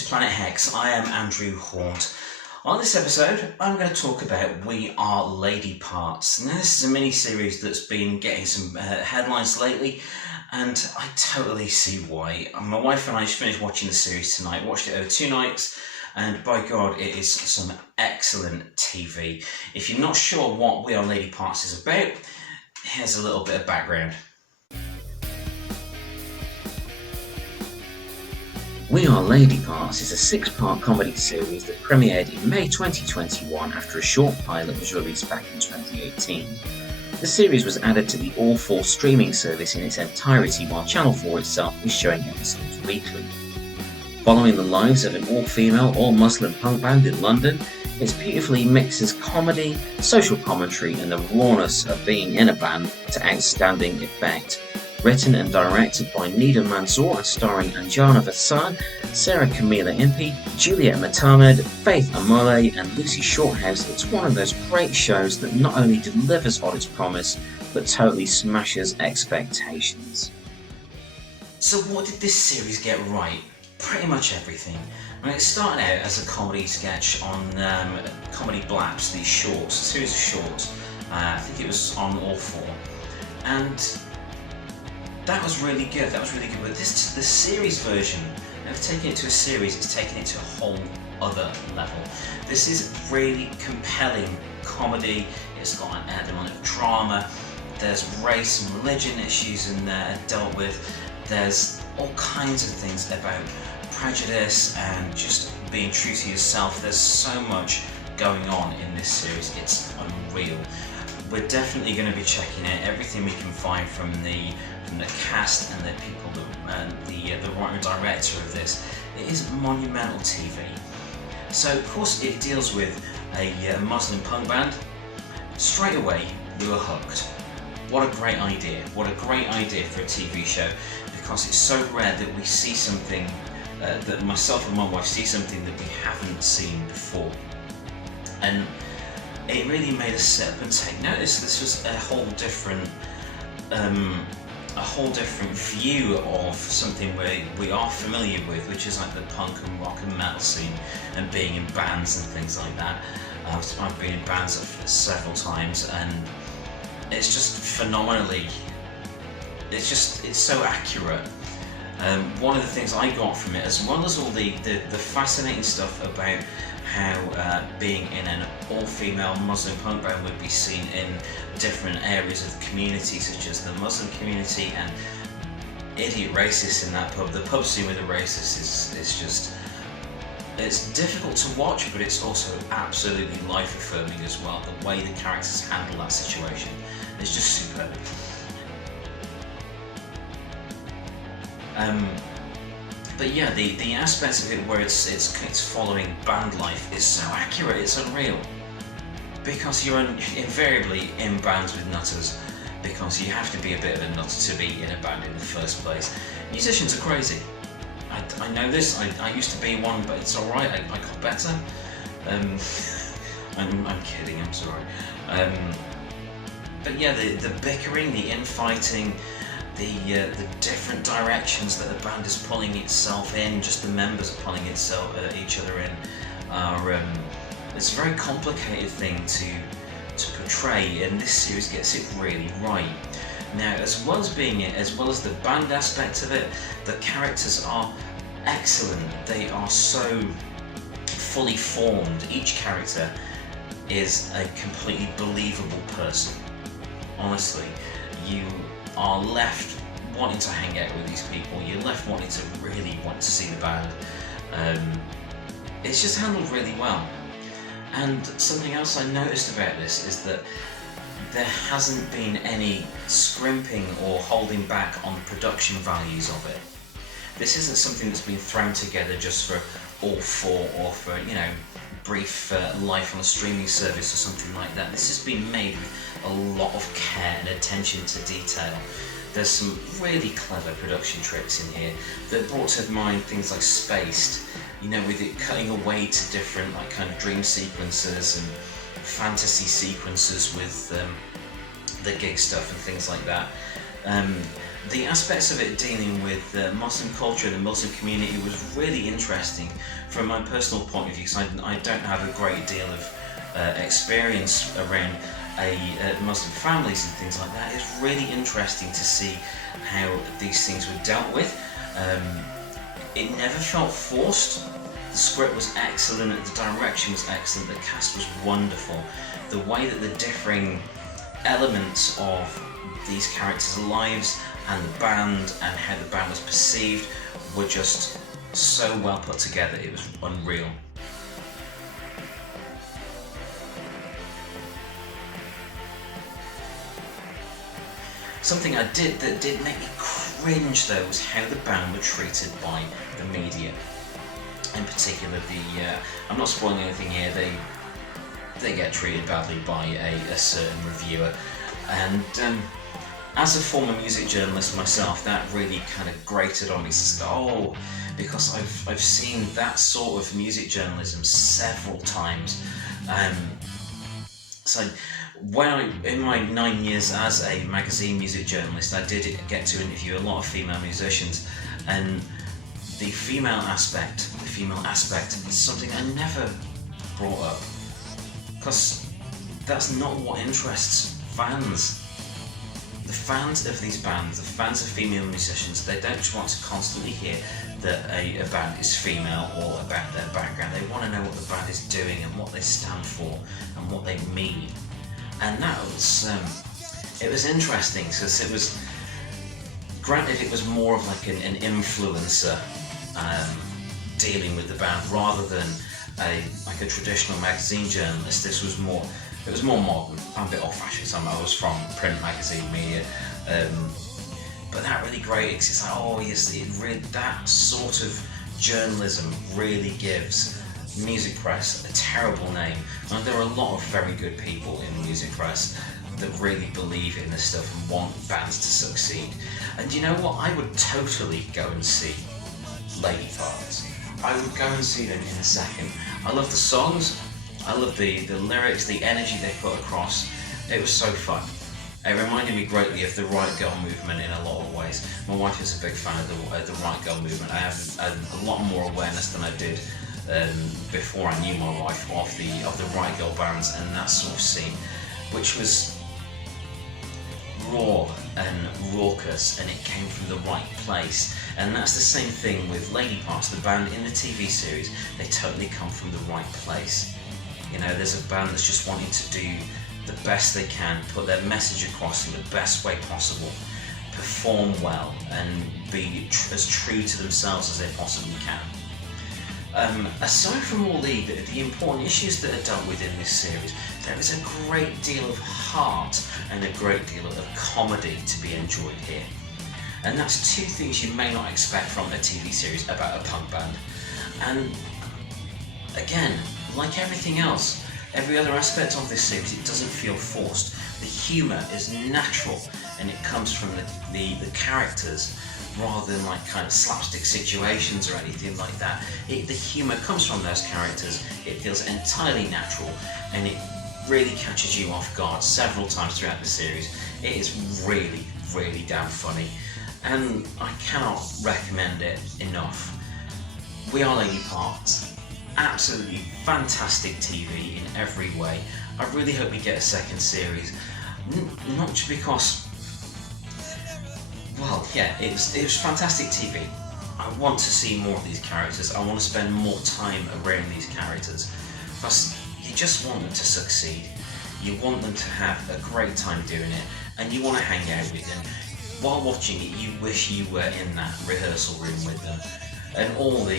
to Planet Hex. I am Andrew Hawnt. On this episode, I'm going to talk about We Are Lady Parts. Now, this is a mini-series that's been getting some headlines lately, and I totally see why. My wife and I just finished watching the series tonight, watched it over 2 nights, and by God, it is some excellent TV. If you're not sure what We Are Lady Parts is about, here's a little bit of background. We Are Lady Parts is a 6-part comedy series that premiered in May 2021 after a short pilot was released back in 2018. The series was added to the All 4 streaming service in its entirety, while Channel 4 itself is showing episodes weekly. Following the lives of an all-female, all-Muslim punk band in London, it beautifully mixes comedy, social commentary and the rawness of being in a band to outstanding effect. Written and directed by Nida Manzoor and starring Anjana Vasan, Sarah Camila Impey, Juliet Matamed, Faith Amole and Lucy Shorthouse, it's one of those great shows that not only delivers on its promise, but totally smashes expectations. So what did this series get right? Pretty much everything. I mean, it started out as a comedy sketch on Comedy Blaps, these shorts, a series of shorts. I think it was on All 4. And that was really good, but the series version, of taking it to a series, it's taking it to a whole other level. This is really compelling comedy, it's got an element of drama, there's race and religion issues in there dealt with, there's all kinds of things about prejudice and just being true to yourself. There's so much going on in this series, it's unreal. We're definitely going to be checking out everything we can find from the cast and the people, the writer and director of this. It is monumental TV. So of course it deals with a Muslim punk band. Straight away we were hooked. What a great idea! What a great idea for a TV show, because it's so rare that we see something, that myself and my wife see something that we haven't seen before. And it really made us sit up and take notice. This was a whole different view of something we are familiar with, which is like the punk and rock and metal scene and being in bands and things like that. I've been in bands several times, and it's just phenomenally, it's so accurate. One of the things I got from it, as well as all the fascinating stuff about how being in an all-female Muslim punk band would be seen in different areas of the community, such as the Muslim community and idiot racists in that pub. The pub scene with the racists is just, it's difficult to watch, but it's also absolutely life-affirming as well. The way the characters handle that situation is just superb. But yeah, the aspects of it where it's following band life is so accurate, it's unreal. Because you're invariably in bands with nutters, because you have to be a bit of a nut to be in a band in the first place. Musicians are crazy. I know this, I used to be one, but it's alright, I got better. I'm kidding, I'm sorry. But yeah, the bickering, the infighting, the different directions that the band is pulling itself in, just the members are pulling each other in, are it's a very complicated thing to portray, and this series gets it really right. Now, as well as the band aspect of it, the characters are excellent. They are so fully formed. Each character is a completely believable person. Honestly, you are left wanting to hang out with these people, you're left wanting to see the band. It's just handled really well. And something else I noticed about this is that there hasn't been any scrimping or holding back on the production values of it. This isn't something that's been thrown together just for All 4 or for, brief life on a streaming service or something like that. This has been made with a lot of care and attention to detail. There's some really clever production tricks in here that brought to mind things like Spaced, with it cutting away to different kind of dream sequences and fantasy sequences with the gig stuff and things like that. The aspects of it dealing with Muslim culture and the Muslim community was really interesting from my personal point of view, because I don't have a great deal of experience around Muslim families and things like that. It's really interesting to see how these things were dealt with. It never felt forced. The script was excellent, the direction was excellent, the cast was wonderful. The way that the differing elements of these characters' lives and the band and how the band was perceived were just so well put together, it was unreal. Something that did make me cringe though was how the band were treated by the media. In particular, I'm not spoiling anything here, they get treated badly by a certain reviewer, and as a former music journalist myself, that really kind of grated on me. Because I've seen that sort of music journalism several times. So in my 9 years as a magazine music journalist, I did get to interview a lot of female musicians, and the female aspect is something I never brought up, because that's not what interests fans. The fans of these bands, the fans of female musicians, they don't just want to constantly hear that a band is female or about their background. They want to know what the band is doing and what they stand for and what they mean. And that was, it was interesting, because it was, granted it was more of like an influencer dealing with the band rather than a traditional magazine journalist. It was more modern. I'm a bit old-fashioned, so I was from print magazine media, but that really grated, because it's like, yes, that sort of journalism really gives music press a terrible name. And there are a lot of very good people in the music press that really believe in this stuff and want bands to succeed. And you know what? I would totally go and see Lady Parts. I would go and see them in a second. I love the songs, I love the lyrics, the energy they put across. It was so fun. It reminded me greatly of the Right Girl movement in a lot of ways. My wife is a big fan of the Right Girl movement. I have a lot more awareness than I did before I knew my wife of the Right Girl bands and that sort of scene, which was raw and raucous, and it came from the right place. And that's the same thing with Lady Parts, the band in the TV series. They totally come from the right place. You know, there's a band that's just wanting to do the best they can, put their message across in the best way possible, perform well, and be as true to themselves as they possibly can. Aside from all the important issues that are dealt with in this series, there is a great deal of heart and a great deal of comedy to be enjoyed here. And that's two things you may not expect from a TV series about a punk band. And again, like everything else, every other aspect of this series, it doesn't feel forced. The humour is natural, and it comes from the characters, rather than like kind of slapstick situations or anything like that. The humour comes from those characters, it feels entirely natural, and it really catches you off guard several times throughout the series. It is really, really damn funny, and I cannot recommend it enough. We Are Lady Parts. Absolutely fantastic TV in every way. I really hope we get a second series, not just because, well, yeah, it was fantastic TV. I want to see more of these characters. I want to spend more time around these characters. Plus, you just want them to succeed. You want them to have a great time doing it, and you want to hang out with them. While watching it, you wish you were in that rehearsal room with them, and all the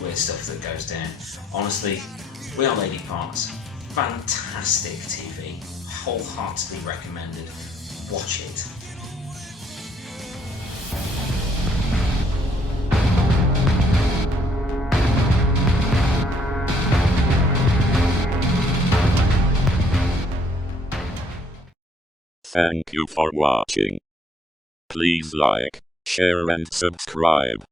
weird stuff that goes down. Honestly, We Are Lady Parts. Fantastic TV. Wholeheartedly recommended. Watch it. Thank you for watching. Please like, share and subscribe.